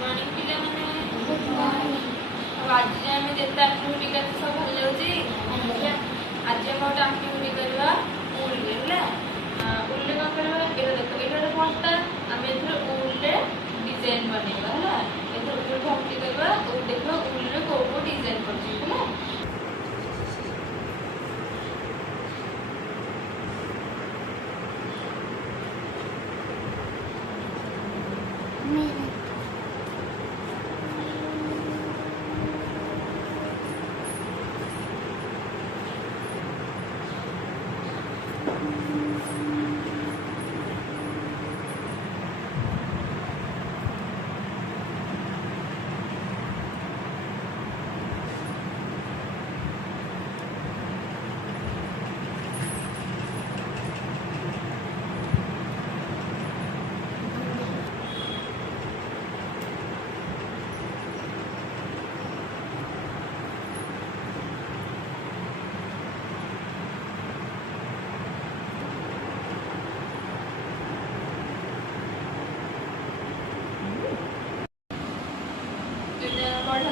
Morning पिलाମାନେ good morning. आज आम जिते आक्टिविटी कर सब भल जाऊँगी। आज आम गोटे आक्टिविटी करवा उल है उल कौन करवा ये देख ये घंटा आम उल डिजाइन बनवा है ये उल भक्ति करवा देख उल कौ कौ डिजाइन कर बढ़ा